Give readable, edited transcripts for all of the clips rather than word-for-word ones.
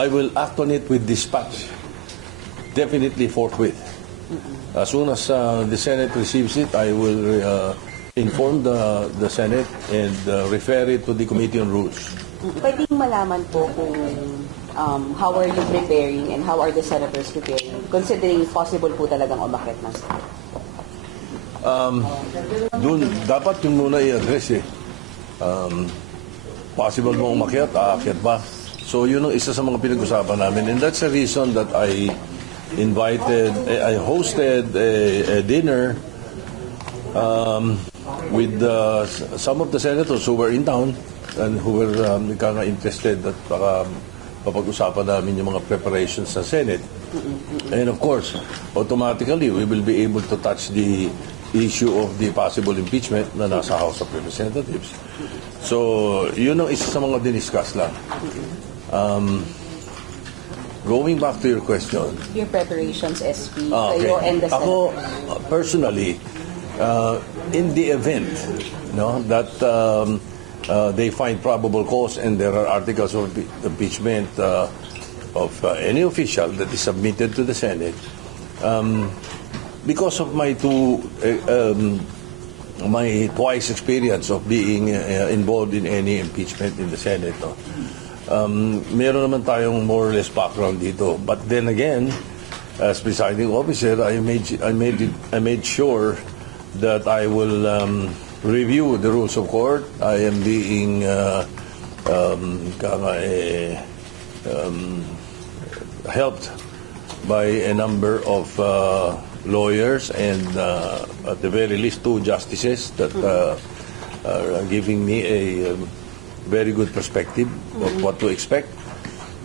I will act on it with dispatch, definitely forthwith. As soon as the Senate receives it, I will inform the Senate and refer it to the Committee on Rules. Pwedeng malaman po kung how are you preparing and how are the senators preparing, considering possible po talagang umakyat ng Senate? Doon, dapat yun muna i-address eh. Possible mo umakyat, aakyat ba? So yun ang isa sa mga pinag-usapan namin. And that's the reason that I hosted a dinner with some of the senators who were in town and who were interested at papag-usapan namin yung mga preparations sa Senate. And of course, automatically, we will be able to touch the issue of the possible impeachment na nasa House of Representatives. So, yun ang isa sa mga diniscuss lang. Going back to your question. Your preparations, SP, Okay. kayo and the Senate. Ako, personally, in the event that they find probable cause and there are articles of impeachment of any official that is submitted to the Senate, because of my twice experience of being involved in any impeachment in the Senate, meron naman tayong more or less background dito. But then again, as presiding officer, I made sure that I will review the rules of court. I am being helped by a number of lawyers and at the very least 2 justices that are giving me a very good perspective of what to expect.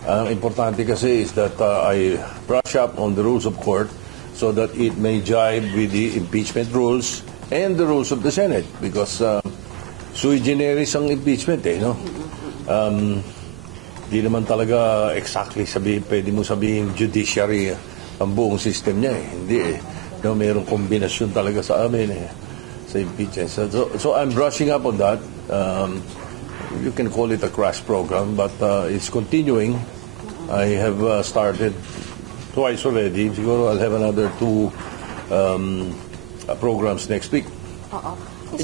Importante kasi is that I brush up on the rules of court so that it may jibe with the impeachment rules and the rules of the Senate because sui generis ang impeachment Di naman talaga exactly pwede mo sabihin judiciary ang buong system niya Hindi mayroong kombinasyon talaga sa amin sa impeachment. So I'm brushing up on that. You can call it a crash program, but it's continuing. I have started twice already. Siguro I'll have another 2 programs next week.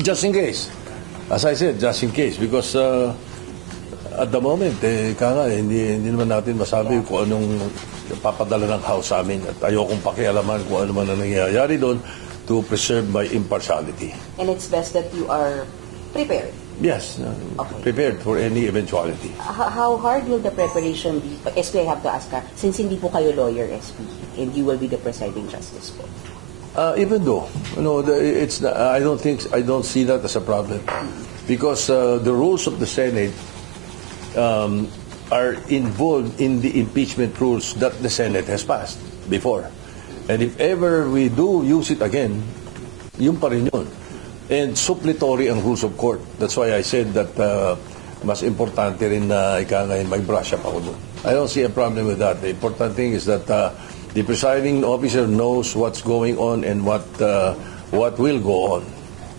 Just in case. As I said, just in case. Because at the moment, hindi naman natin masabi kung anong papadala ng House sa amin. At ayokong pakialaman kung ano man ang nangyayari doon to preserve my impartiality. And it's best that you are prepared. Yes, prepared for any eventuality. How hard will the preparation be? SP, I have to ask ka, since hindi po kayo lawyer, SP, and you will be the presiding justice po. Even though, I don't see that as a problem, because the rules of the Senate are involved in the impeachment rules that the Senate has passed before, and if ever we do use it again, yun pa rin yun. And suppletory ang rules of court. That's why I said that mas importante rin na mag-brush up ako doon. I don't see a problem with that. The important thing is that the presiding officer knows what's going on and what will go on.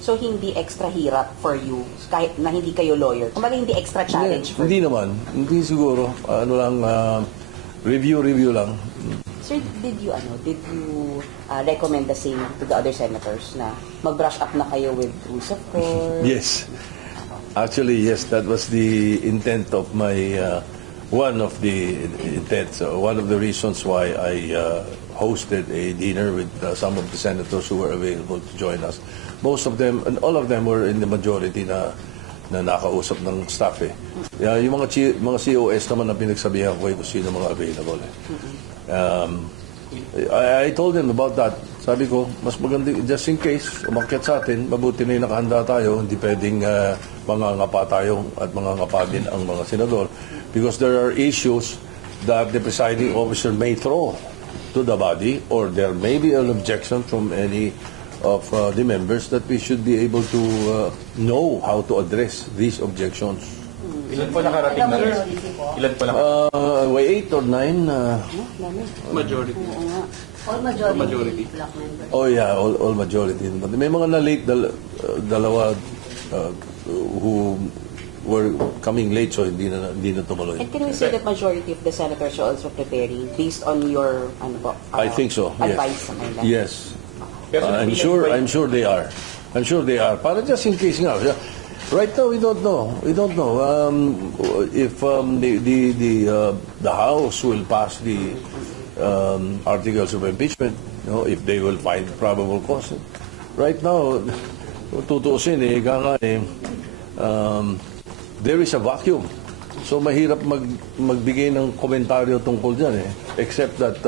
So hindi extra hirap for you kahit na hindi kayo lawyer? Kumbaga hindi extra challenge for you? Hindi naman. Hindi siguro. Review lang. Sir, did you recommend the same to the other senators na mag-brush up na kayo with rules of court? Yes. Actually, yes, that was the intent of my one of the intents. One of the reasons why I hosted a dinner with some of the senators who were available to join us. Most of them and all of them were in the majority na nakausap ng staff yung mga COS naman na pinagsabihan ko kung sino mga available I told them about that. Sabi ko, mas maganda, just in case umakyat sa atin, mabuti na yung nakahanda tayo, hindi pwedeng mangangapa tayo at mangangapa din ang mga senador, because there are issues that the presiding officer may throw to the body, or there may be an objection from any of the members that we should be able to know how to address these objections. Ilan po nakarating na rin? Ilan po lang? 8 or 9. Majority. All majority. Oh yeah, all majority. But may mga na-late, dalawa who were coming late, so hindi na tumuloy. And can we say that majority of the senators are also preparing based on your I think so. advice? Yes. Pero I'm sure they are. I'm sure they are. Para just in case nga. Right now, we don't know. We don't know if the House will pass the articles of impeachment. If they will find probable cause. Right now, tutuusin there is a vacuum. So mahirap magbigay ng komentaryo tungkol dyan except that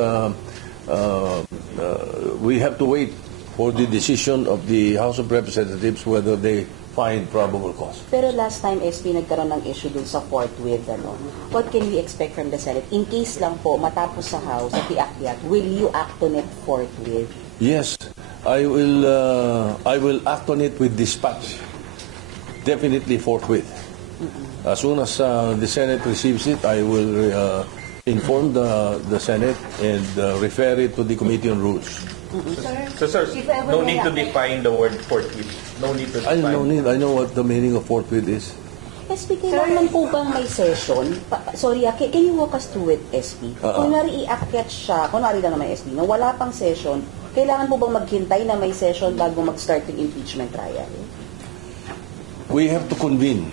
we have to wait for the decision of the House of Representatives whether they find probable cause. Pero last time, SP, nagkaroon ng issue dun sa forthwith. What can we expect from the Senate? In case lang po, matapos sa House at iakyat, will you act on it forthwith? Yes, I will act on it with dispatch. Definitely forthwith. As soon as the Senate receives it, I will inform the Senate and refer it to the Committee on Rules. So, sir, If ever no may need to happen. define the word forthwith. No need to I define. know what the meaning of forthwith is. SP, kailangan po bang may session? Sorry, can you walk us through it, SP? Kunwari iakyat siya, kunwari lang naman SP, wala pang session, kailangan po bang maghintay na may session bago mag-start yung impeachment trial? We have to convene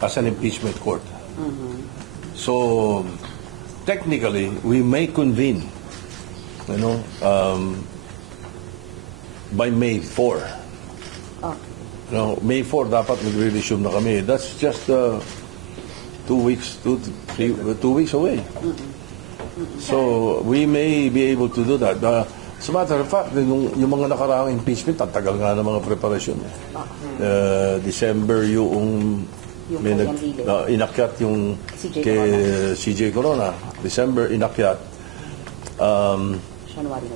as an impeachment court. So, technically, we may convene, by May 4. Okay. May 4 dapat magre-resume na kami. That's just 2 weeks, 2 weeks away. So, we may be able to do that. As a matter of fact, yung mga nakaraang impeachment, ang tagal nga ng mga preparasyon. December yung may inakyat yung CJ Corona. December inakyat. January na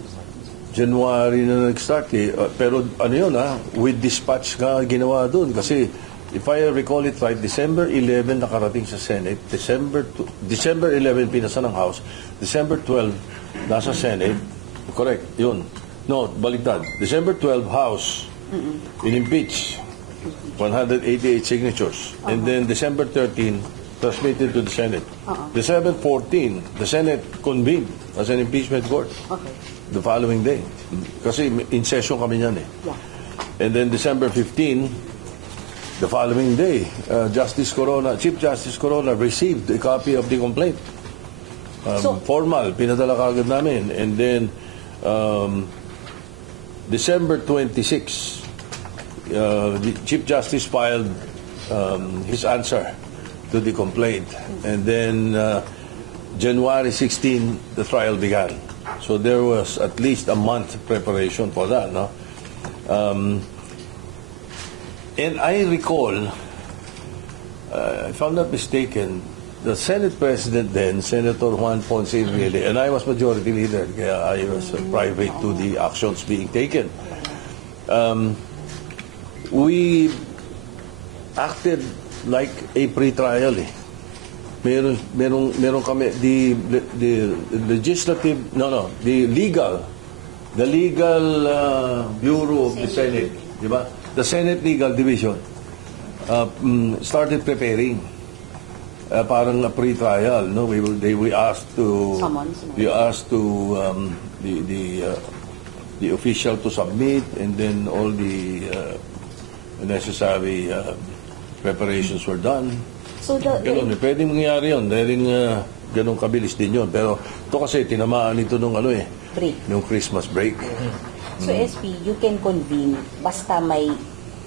January na nag-start pero ano yun with dispatch nga ginawa doon kasi if I recall it right, December 11 nakarating sa Senate, December 11 pinasa ng House, December 12 nasa Senate, correct, yun. No, baliktad. December 12 House in-impeach 188 signatures and then December 13 transmitted to the Senate. December 14 the Senate convened as an impeachment court. Okay. The following day. Kasi in session kami niyan Yeah. And then December 15, the following day, Chief Justice Corona received a copy of the complaint. Formal, pinadala kagad namin. And then December 26, the Chief Justice filed his answer to the complaint. And then January 16, the trial began. So there was at least a month preparation for that, no? And I recall, if I'm not mistaken, the Senate President then, Senator Juan Ponce Enrile, and I was Majority Leader, kaya I was private to the actions being taken. We acted like a pre-trial Meron kami the legislative the legal bureau of the Senate, di ba? The Senate Legal Division started preparing parang a pre-trial, no? We asked to the official to submit and then all the necessary preparations were done. So Ganun, pwedeng mangyari yun dahil ganun kabilis din yun. Pero ito kasi tinamaan ito nung break. nung Christmas break. So SP, you can convene basta may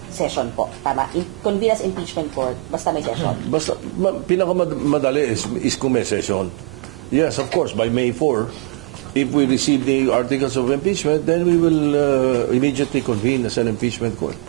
session po. Tama? Convene as impeachment court basta may session. Basta pinakamadali is kung may session. Yes, of course, by May 4, if we receive the articles of impeachment, then we will immediately convene as an impeachment court.